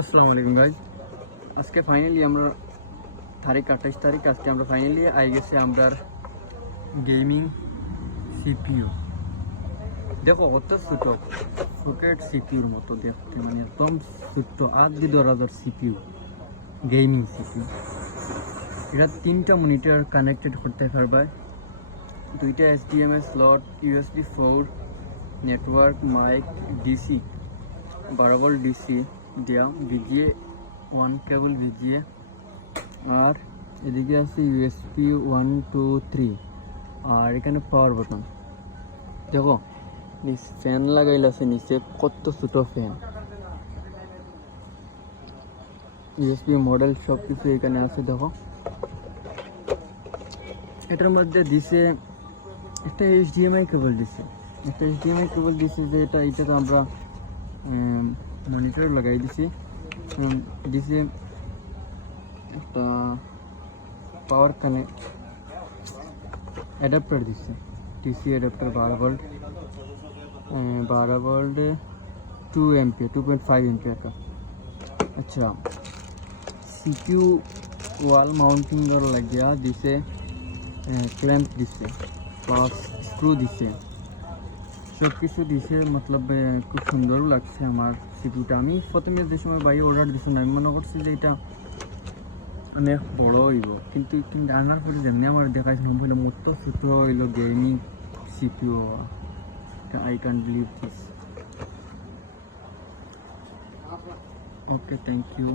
আসসালামু আলাইকুম গাইজ। আজকে ফাইনালি আমরা তারিখ 28 তারিখ, আজকে আমরা ফাইনালি আই গেছে আমরা গেমিং সিপিইউ। দেখো কত ছোট সকেট সিপিউর মতো দেখতে, মানে একদম ছোট্ট আদি দরাজর সিপিইউ, গেমিং সিপিইউ। এটা 3টা মনিটর কানেক্টেড করতে পারবে, 2টা HDMI slot, USB 4, network, mic, DC 12 volt DC দেওয়া, ভিজিএ 1 কেবল ভিজিএ, আর এদিকে আছে USB 1 2 3, আর এখানে পাওয়ার বাটন। দেখো ফ্যান লাগাইল আছে নিচে, কত ছোট ফ্যান। USB মডেল সব কিছু এখানে আছে। দেখো এটার মধ্যে দিছে একটা HDMI কেবল দিছে, যে এটাতে আমরা মনিটর লাগাই দিছি। দিছে একটা পাওয়ার অ্যাডাপ্টার দিছে, TC adapter 12 volt 2 ampere 2.5 ampere का। अच्छा, CPU ওয়াল মাউন্টিং লাগিয়া দিছে, ক্ল্যাম্প দিছে, প্লাস স্ক্রু দিছে, সব কিছু দিছে। মতলব খুব সুন্দর লাগছে আমার সিপিউটা। আমি প্রথমে যে সময় বাইরে অর্ডার দিছি না, আমি মনে করছি যে এটা অনেক বড় হইব, কিন্তু আনার পরে যেমনি আমার দেখাইছে মনে মতো ছোট হইল gaming CPU. I can't believe this. Okay, thank you.